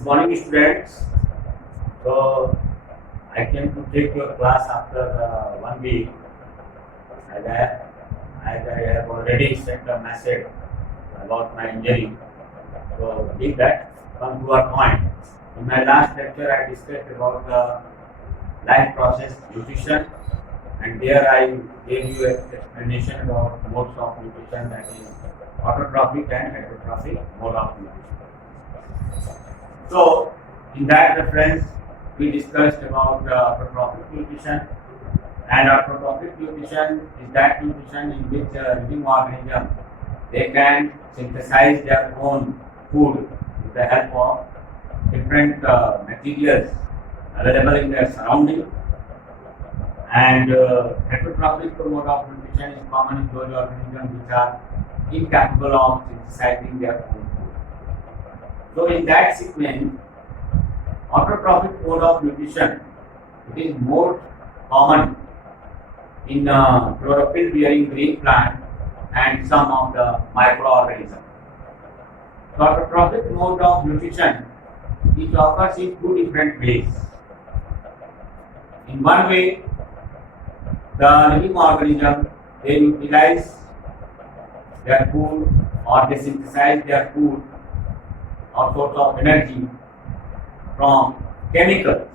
Good morning, students. So, I came to take your class after 1 week. As I have already sent a message about my injury. So, leave that. Come to our point. In my last lecture, I discussed about the life process nutrition, and there I gave you an explanation about modes of nutrition, that is autotrophic and heterotrophic mode of nutrition. So, in that reference, we discussed about autotrophic nutrition, and autotrophic nutrition is that nutrition in which living organism they can synthesize their own food with the help of different materials available in their surrounding. And heterotrophic mode of nutrition is common in those organisms which are incapable of synthesizing their own food. So in that sequence, autotrophic mode of nutrition, it is more common in chlorophyll bearing green plant and some of the microorganisms. So autotrophic mode of nutrition, it occurs in two different ways. In one way, the living organism, they utilize their food or they synthesize their food or source of energy from chemicals.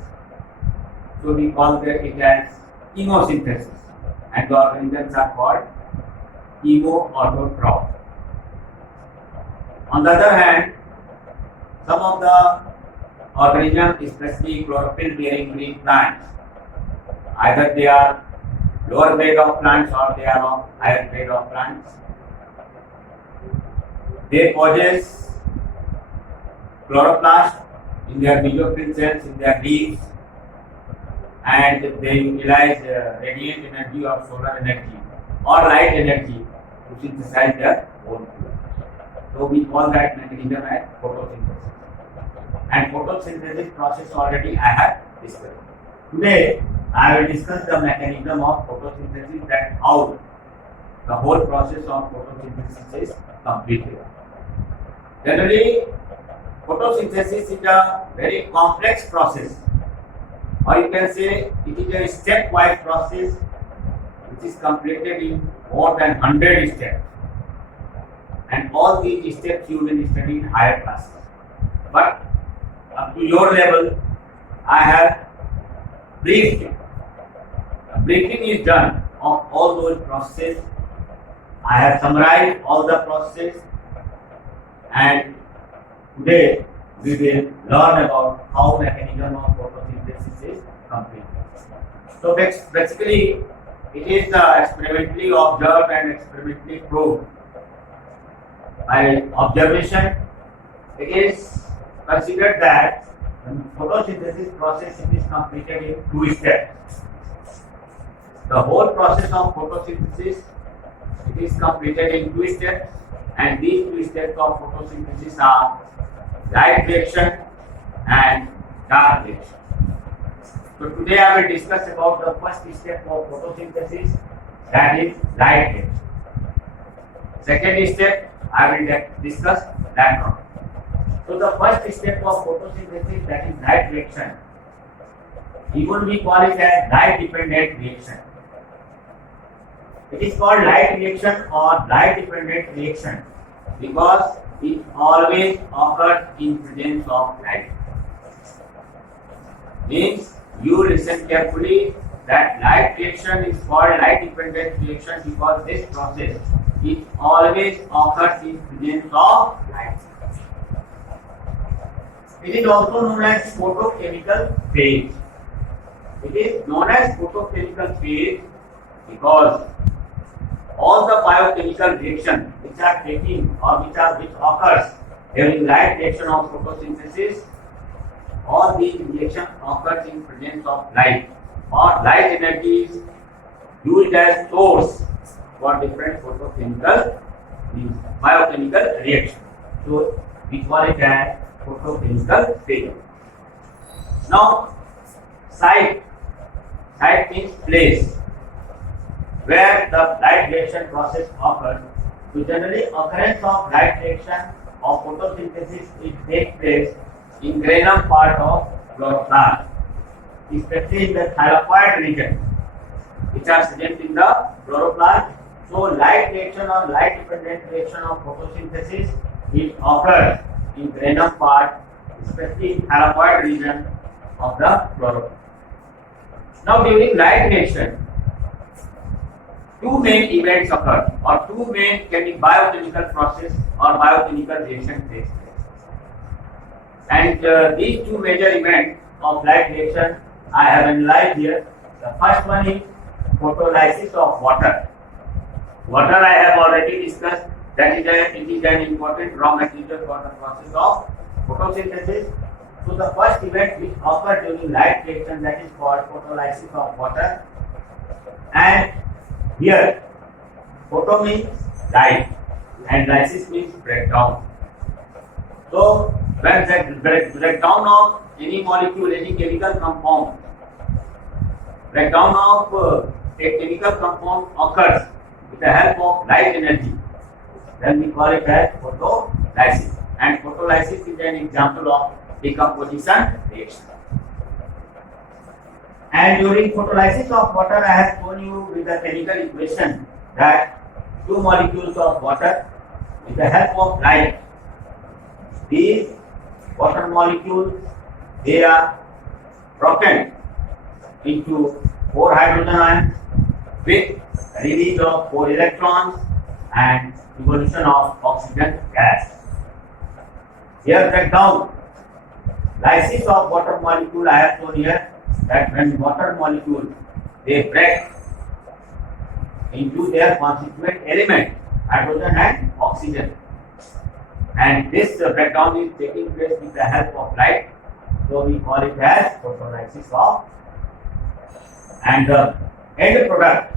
So we call it as chemosynthesis, and the organisms are called chemoautotrophs. On the other hand, some of the organisms, especially chlorophyll bearing green plants, either they are lower grade of plants or they are of higher grade of plants, they possess chloroplast in their mesophyll cells, in their leaves, and they utilize radiant energy or solar energy or light energy to synthesize their own food. So we call that mechanism as photosynthesis. And photosynthesis process already I have discussed. Today I will discuss the mechanism of photosynthesis, that how the whole process of photosynthesis is completed. Generally, photosynthesis is a very complex process, or you can say it is a stepwise process which is completed in more than 100 steps. And all these steps you will study in higher classes. But up to your level, I have briefed you. A briefing is done of all those processes. I have summarized all the processes, and today we will learn about how mechanism of photosynthesis is completed. So basically, it is experimentally observed and experimentally proved. By observation, it is considered that the photosynthesis process is completed in 2 steps. The whole process of photosynthesis, it is completed in 2 steps, and these 2 steps of photosynthesis are light reaction and dark reaction. So today I will discuss about the first step of photosynthesis, that is light reaction. Second step I will discuss that one. So the first step of photosynthesis, that is light reaction, even we call it as light dependent reaction. It is called light reaction or light dependent reaction because it always occurs in presence of light. Means you listen carefully, that light reaction is called light dependent reaction because this process it always occurs in presence of light. It is also known as photochemical phase. It is known as photochemical phase because all the biochemical reactions which are taking or which occurs during light reaction of photosynthesis, all these reactions occurs in presence of light, or light energy is used as source for different photochemical biochemical reaction. So we call it as photochemical phase. Now site means place where the light reaction process occurs. So generally occurrence of light reaction of photosynthesis it takes place ingranum part of chloroplast, especially in the thylakoid region, which are present in the chloroplast. So light reaction or light dependent reaction of photosynthesis it occurs in granum part, especially in thylakoid region of the chloroplast. Now during light reaction, two main events occur, or two main biochemical process or biochemical reaction takes place. And these two major events of light reaction I have analyzed here. The first one is photolysis of water. Water I have already discussed, that it is an important raw material for the process of photosynthesis. So the first event which occurs during light reaction, that is called photolysis of water. And here photo means light and lysis means breakdown. So when the breakdown of any molecule, any chemical compound, breakdown of a chemical compound occurs with the help of light energy, then we call it as photolysis. And photolysis is an example of decomposition reaction. And during photolysis of water, I have shown you with the chemical equation that two molecules of water, with the help of light, these water molecules, they are broken into 4 hydrogen ions with release of 4 electrons and evolution of oxygen gas. Here breakdown, lysis of water molecule I have shown here, that when water molecules they break into their constituent element, hydrogen and oxygen, and this breakdown is taking place with the help of light, so we call it as photolysis of. And the end product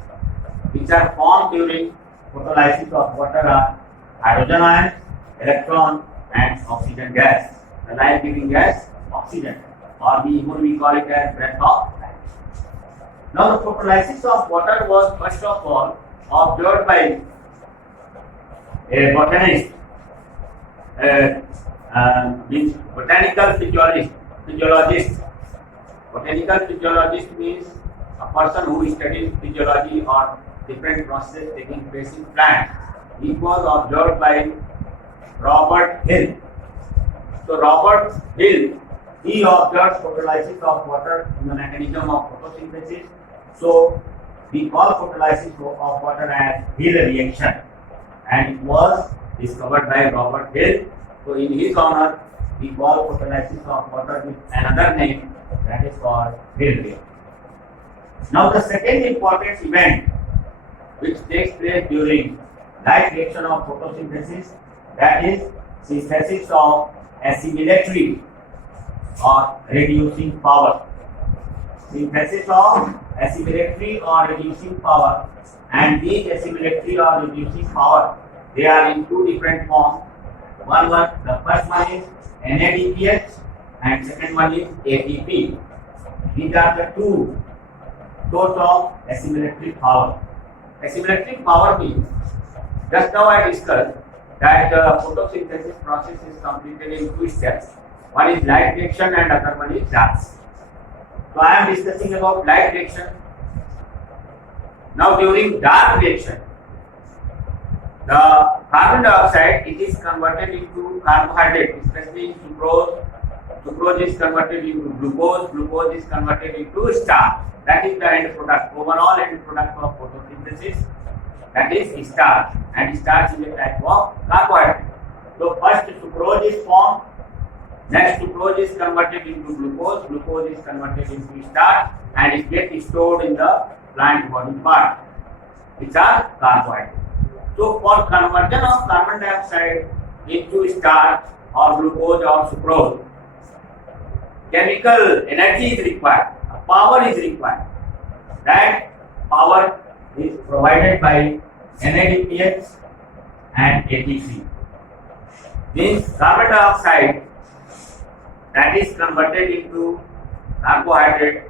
which are formed during photolysis of water are hydrogen ions, electron and oxygen gas. The life giving gas, oxygen, or we call it as breath of life. Now the photolysis of water was first of all observed by a botanist, means botanical physiologist. Botanical physiologist means a person who studies physiology or different processes taking place in plants. It was observed by Robert Hill. So Robert Hill, he observed photolysis of water in the mechanism of photosynthesis. So we call photolysis of water as Hill reaction, and it was discovered by Robert Hill. So in his honor, we call photolysis of water with another name, that is called Hill reaction. Now the second important event which takes place during light reaction of photosynthesis, that is synthesis of assimilatory or reducing power. Synthesis of assimilatory or reducing power, and these assimilatory or reducing power, they are in two different forms. The first one is NADPH and second one is ATP. These are the two sources of assimilatory power. Assimilatory power means, just now I discussed that the photosynthesis process is completed in 2 steps. One is light reaction and other one is dark. So I am discussing about light reaction. Now during dark reaction, the carbon dioxide, it is converted into carbohydrate, especially sucrose. Sucrose is converted into glucose. Glucose is converted into starch. That is the end product. Overall end product of photosynthesis, that is starch, and starch is a type of carbohydrate. So first sucrose is formed, next sucrose is converted into glucose, glucose is converted into starch, and it gets stored in the plant body part, which are carbohydrates. So for conversion of carbon dioxide into starch or glucose or sucrose, chemical energy is required, power is required. That power is provided by NADPH and ATP. Means carbon dioxide that is converted into carbohydrate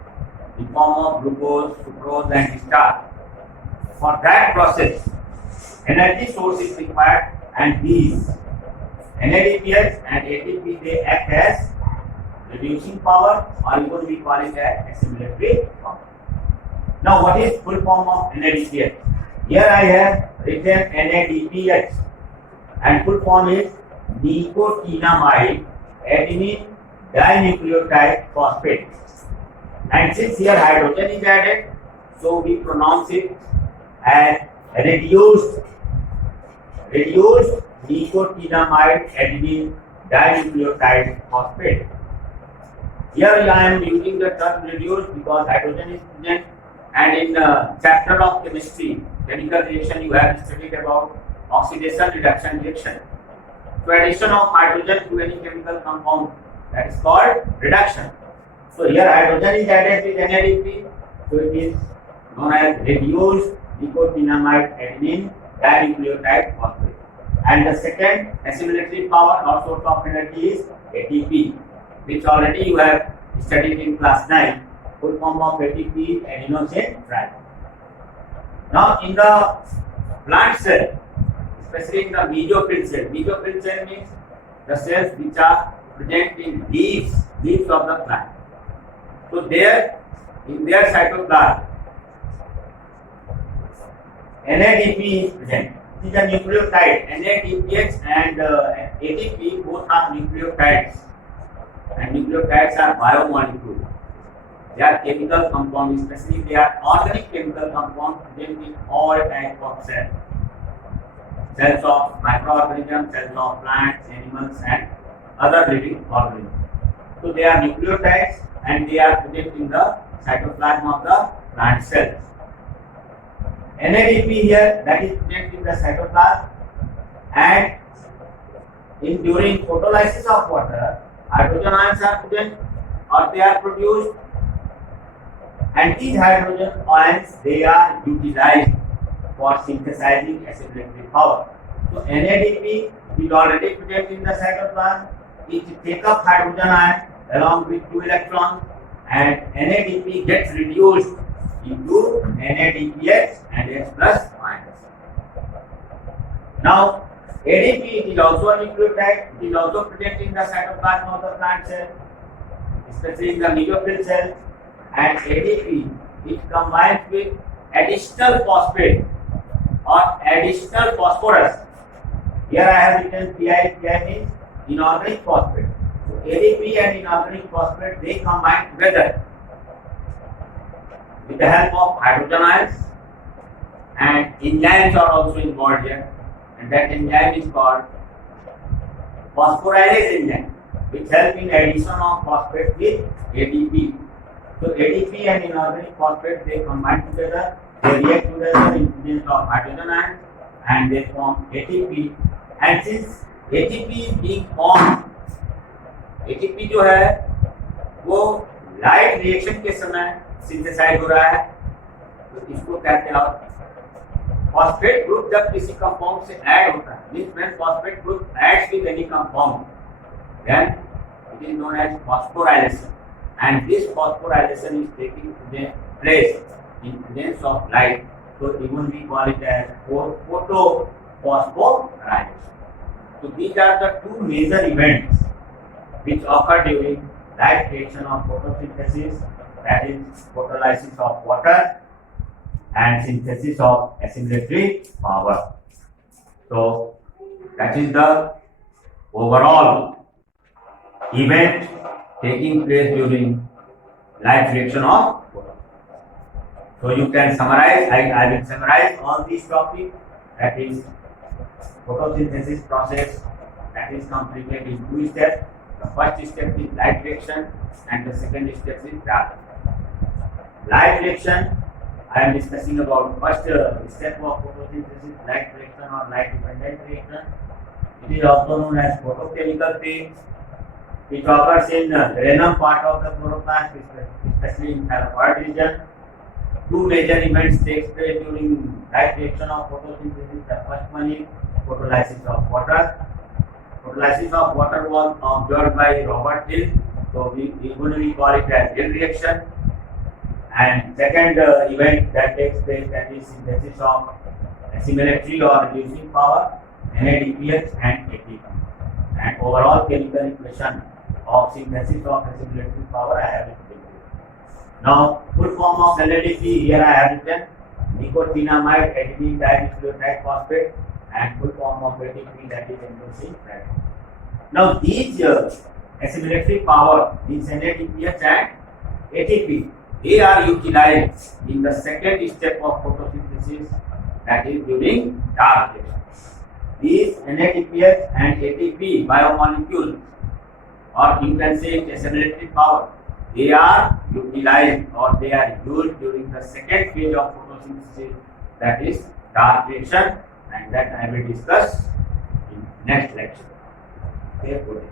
in form of glucose, sucrose and starch. For that process, energy source is required, and these NADPH and ATP, they act as reducing power, or even we call it as assimilatory power. Now, what is full form of NADPH? Here I have written NADPH, and full form is nicotinamide adenine dinucleotide phosphate. And since here hydrogen is added, so we pronounce it as reduced nicotinamide adenine dinucleotide phosphate. Here I am using the term reduced because hydrogen is present, and in the chapter of chemistry, chemical reaction, you have studied about oxidation reduction reaction. So addition of hydrogen to any chemical compound, that is called reduction. So here hydrogen is added with NADP, so it is known as reduced nicotinamide adenine dinucleotide phosphate. And the second assimilatory power or source of energy is ATP, which already you have studied in class 9. Full form of ATP is adenosine triboside. Now in the plant cell, especially in the mesophyll cell means the cells which are present in leaves of the plant. So there, in their cytoplasm, NADP is present. It is a nucleotide. NADPH and ATP both are nucleotides, and nucleotides are biomolecules. They are chemical compounds, especially they are organic chemical compounds present in all types of cells. Cells of microorganisms, cells of plants, animals, and other living organisms. So they are nucleotides, and they are present in the cytoplasm of the plant cells. NADP here, that is present in the cytoplasm, and during photolysis of water, hydrogen ions are present or they are produced, and these hydrogen ions, they are utilized for synthesizing assimilatory power. So NADP is already present in the cytoplasm. It takes up hydrogen ion along with 2 electrons, and NADP gets reduced into NADPH and H plus minus. Now ADP is also a nucleotide. It is also present in the cytoplasm of the plant cell, especially in the mesophyll cell. And ADP, it combines with additional phosphate or additional phosphorus. Here I have written PI. PI means inorganic phosphate. So ADP and inorganic phosphate, they combine together with the help of hydrogen ions, and enzymes are also involved here, and that enzyme is called phosphorylase enzyme, which helps in addition of phosphate with ADP. So ADP and inorganic phosphate, they combine together, they react together in presence of hydrogen ions, and they form ATP. And since ATP is being formed, ATP जो है वो light reaction के समय synthesise हो रहा है, तो इसको कहते हैं फॉस्फेट ग्रुप जब किसी कंपाउंड से ऐड होता है, means when phosphate group adds with any compound, then it is known as phosphorylation, and this phosphorylation is taking place in presence of light, so even we call it as photophosphorylation. So these are the two major events which occur during light reaction of photosynthesis, that is photolysis of water and synthesis of assimilatory power. So that is the overall event taking place during light reaction of water. So you can summarize, I will summarize all these topics, that is photosynthesis process, that is completed in 2 steps. The first step is light reaction and the second step is dark. Light reaction, I am discussing about first step of photosynthesis, light reaction or light dependent reaction. It is also known as photochemical phase, which occurs in the rhenum part of the chloroplast, especially in thyroid region. 2 major events take place during light reaction of photosynthesis. The first one is photolysis of water. Photolysis of water was observed by Robert Hill, so we call it as Hill reaction. And second event that takes place, that is synthesis of assimilatory or reducing power, NADPH and ATP. and overall chemical equation of synthesis of assimilatory power I have written. Now, full form of NADP here I have written nicotinamide adenine dinucleotide phosphate, and full form of ATP, that is adenosine trifosphate. Now, these assimilatory power, these NADPH and ATP, they are utilized in the second step of photosynthesis, that is during dark reaction. These NADPH and ATP biomolecules, or you can say assimilatory power, they are utilized or they are used during the second phase of photosynthesis, that is dark reaction, and that I will discuss in next lecture. Okay, good.